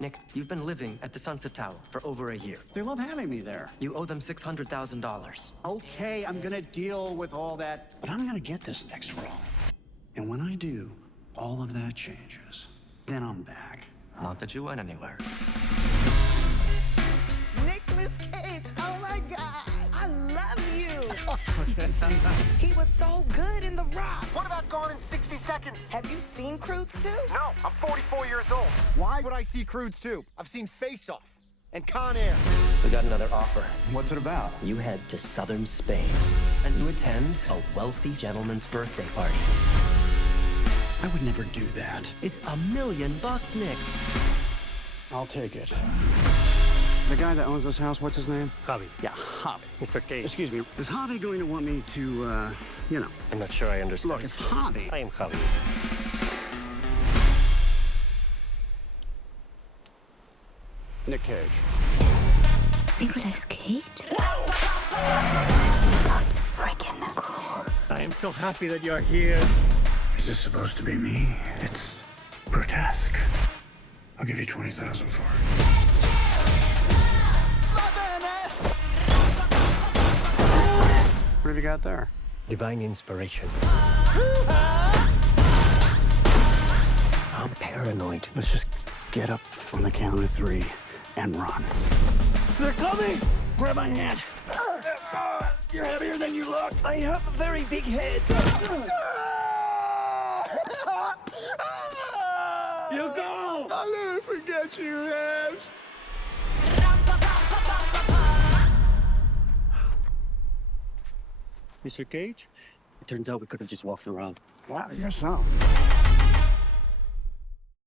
Nick, you've been living at the Sunset Tower for over a year. They love having me there. You owe them $600,000. Okay, I'm gonna deal with all that. But I'm gonna get this next role. And when I do, all of that changes. Then I'm back. Not that you went anywhere. Nicolas Cage, oh my God, I love you. He was so good in The Rock. What about Gone in 60 Seconds? Have you seen Croods 2? No, I'm 44 years old. Why would I see Croods 2? I've seen Face Off and Con Air. We got another offer. What's it about? You head to southern Spain and you attend a wealthy gentleman's birthday party. I would never do that. It's $1 million, Nick. I'll take it. The guy that owns this house, what's his name? Javi. Yeah, Javi. Mr. Cage. Excuse me, is Javi going to want me to, you know? I'm not sure I understand. Look, it's Javi. I am Javi. Nick Cage. Nicolas Cage? That's freaking cool. I am so happy that you're here. Is this supposed to be me? It's grotesque. I'll give you 20,000 for it. What have you got there? Divine inspiration. I'm paranoid. Let's just get up on the count of 3 and run. They're coming! Grab my hand. You're heavier than you look. I have a very big head. You go! I'll never forget you, Habs. Mr. Cage? It turns out we could have just walked around. Wow, you're so.